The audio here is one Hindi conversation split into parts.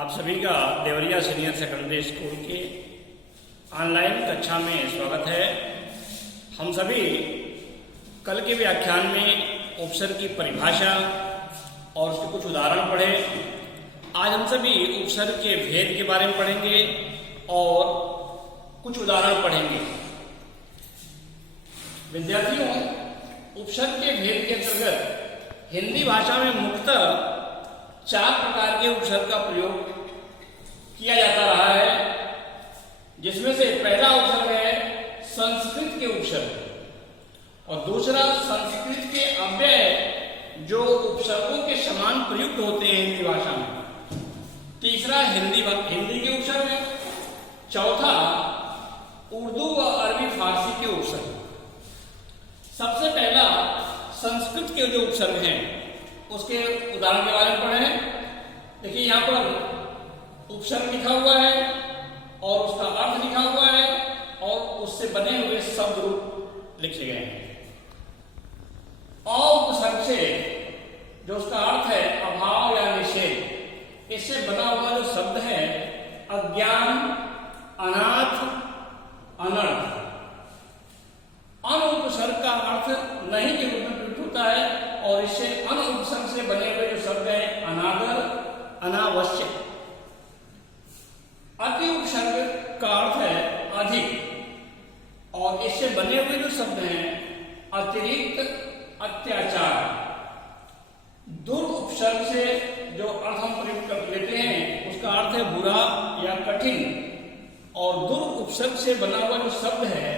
आप सभी का देवरिया सीनियर सेकेंडरी स्कूल के ऑनलाइन कक्षा में स्वागत है। हम सभी कल के व्याख्यान में उपसर्ग की परिभाषा और उसके कुछ उदाहरण पढ़े। आज हम सभी उपसर्ग के भेद के बारे में पढ़ेंगे और कुछ उदाहरण पढ़ेंगे। विद्यार्थियों, उपसर्ग के भेद के अंतर्गत हिंदी भाषा में मुख्यतः 4 प्रकार के उपसर्ग का प्रयोग किया जाता रहा है, जिसमें से पहला उपसर्ग है संस्कृत के उपसर्ग और दूसरा संस्कृत के अव्यय जो उपसर्गों के समान प्रयुक्त होते हैं हिंदी भाषा में। तीसरा हिंदी के उपसर्ग है। चौथा उर्दू व अरबी फारसी के उपसर्ग। सबसे पहला संस्कृत के जो उपसर्ग हैं उसके उदाहरण के बारे में पढ़ें। देखिए, यहाँ पर उपसर्ग लिखा हुआ है और उसका अर्थ लिखा हुआ है और उससे बने हुए शब्द रूप लिखे गए हैं। उपसर्ग से जो उसका अर्थ है अभाव या निषेध, इससे बना हुआ जो शब्द है अज्ञान, अनाथ, अनर्थ। अनुपसर्ग का अर्थ नहीं के रूप में प्रयुक्त होता है और इससे अनुपसर्ग से बने हुए जो शब्द है अनादर, अनावश्यक। अति उपसर्ग का अर्थ है अधिक और इससे बने हुए जो शब्द हैं अतिरिक्त, अत्याचार। दुरुपसर्ग से जो अर्थ हम प्रयुक्त कर लेते हैं उसका अर्थ है बुरा या कठिन और दुरुपसर्ग से बना हुआ जो शब्द है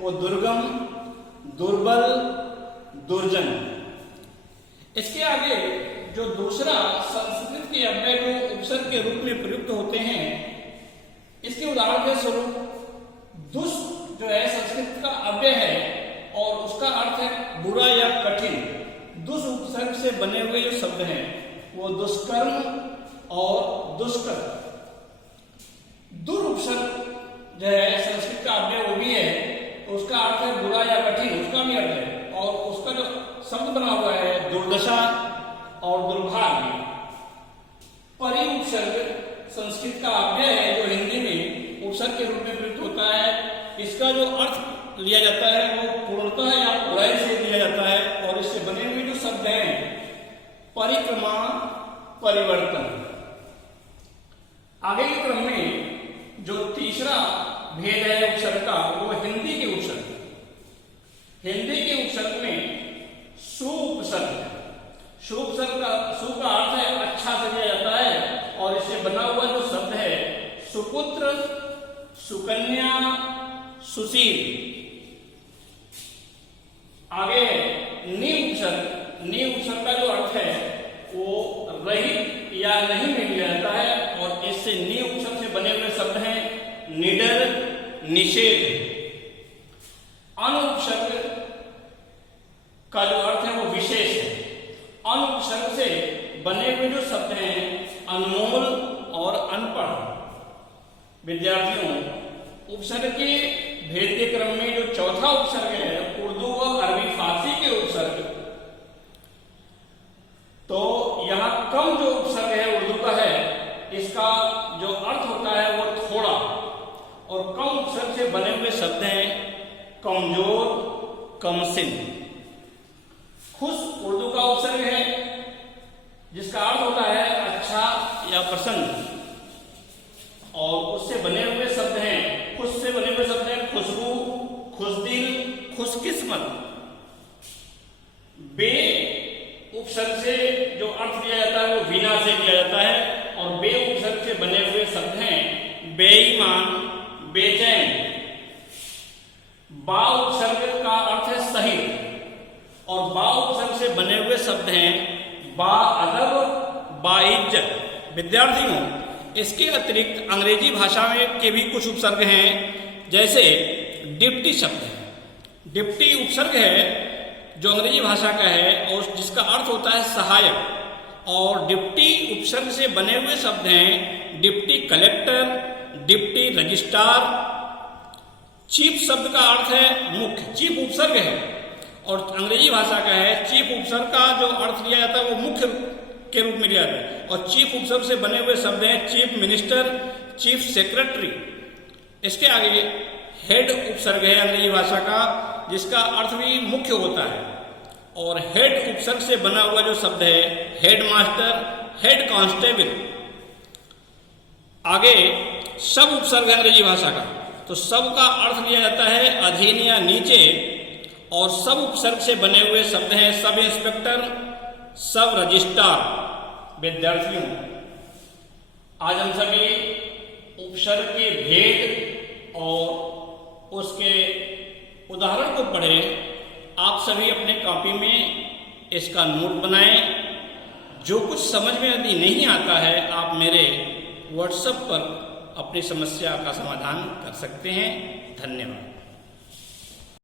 वो दुर्गम, दुर्बल, दुर्जन। इसके आगे जो दूसरा संस्कृत के अव्यय जो उपसर्ग के रूप में प्रयुक्त होते हैं, इसके उदाहरण के स्वरूप दुष जो है संस्कृत का अव्यय है और उसका अर्थ है बुरा या कठिन। दुष उपसर्ग से बने हुए जो शब्द हैं वो दुष्कर्म और दुष्कर। दुरुपसर्ग जो है संस्कृत का अव्यय वो भी है, उसका अर्थ है बुरा या कठिन, उसका भी अर्थ है और उसका जो शब्द बना हुआ है दुर्दशा और दुर्भाग्य। परिउपसर्ग संस्कृत का अव्यय है जो हिंदी में उपसर्ग के रूप में प्रयुक्त होता है। इसका जो अर्थ लिया जाता है वो पूर्णता या बुराई से लिया जाता है और इससे बने हुए जो शब्द हैं परिक्रमा, परिवर्तन। आगे के क्रम में जो तीसरा भेद है उपसर्ग का वो हिंदी के उपसर्ग। हिंदी के उपसर्ग में सुउपसर्ग है। सुउपसर्ग का सु का अर्थ है अच्छा से लिया जाता है और इससे बना हुआ जो शब्द है सुपुत्र, सुकन्या, सुशील। आगे नी उपसर्ग। नी उपसर्ग का जो अर्थ है वो रहित या नहीं में लिया जाता है और इससे नी उपसर्ग से बने हुए शब्द हैं निडर, निषेध। अनुपसर्ग का जो अर्थ है वो विशेष है। अनुपसर्ग से बने हुए जो शब्द हैं अनमोल और अनपढ़। विद्यार्थियों, उपसर्ग के भेद के क्रम में जो चौथा उपसर्ग है उर्दू व अरबी फारसी के उपसर्ग, तो यहां कम जो उपसर्ग है उर्दू का है, इसका जो अर्थ होता है वो थोड़ा और कम उपसर्ग से बने हुए शब्द हैं कमजोर, कमसिन। खुश उर्दू का उपसर्ग है जिसका अर्थ होता है अच्छा या प्रसन्न और उससे बने हुए शब्द हैं खुश से बने हुए शब्द हैं खुशबू, खुशदिल, खुशकिस्मत। बे उपसर्ग से जो अर्थ दिया जाता है वो वीणा से दिया जाता है और बे उपसर्ग से बने हुए शब्द हैं बेईमान, बेचैन। बा उपसर्ग का अर्थ है सही और बा उपसर्ग से बने हुए शब्द हैं बाअदब, बाइज्जत। विद्यार्थियों, इसके अतिरिक्त अंग्रेजी भाषा में के भी कुछ उपसर्ग हैं, जैसे डिप्टी शब्द है। डिप्टी उपसर्ग है जो अंग्रेजी भाषा का है और जिसका अर्थ होता है सहायक और डिप्टी उपसर्ग से बने हुए शब्द हैं deputy collector, deputy registrar. Chief शब्द का अर्थ है मुख्य, चीफ उपसर्ग है और अंग्रेजी भाषा का है। चीफ उपसर्ग का जो अर्थ लिया जाता है वो मुख्य के रूप में लिया जाता है। और चीफ उपसर्ग से बने हुए शब्द हैं चीफ मिनिस्टर, चीफ सेक्रेटरी। इसके आगे हेड उपसर्ग है अंग्रेजी भाषा का, जिसका अर्थ भी मुख्य होता है। और हेड उपसर्ग से बना हुआ जो शब्द है हेड मास्टर, हेड कांस्टेबल। आगे सब उपसर्ग है अंग्रेजी भाषा का, तो सब का अर्थ लिया जाता है अधीन या नीचे। और सब उपसर्ग से बने हुए शब्द हैं सब इंस्पेक्टर, सब रजिस्ट्रार। विद्यार्थियों, आज हम सभी उपसर्ग के भेद और उसके उदाहरण को पढ़े। आप सभी अपने कॉपी में इसका नोट बनाएं। जो कुछ समझ में यदि नहीं आता है आप मेरे व्हाट्सएप पर अपनी समस्या का समाधान कर सकते हैं। धन्यवाद।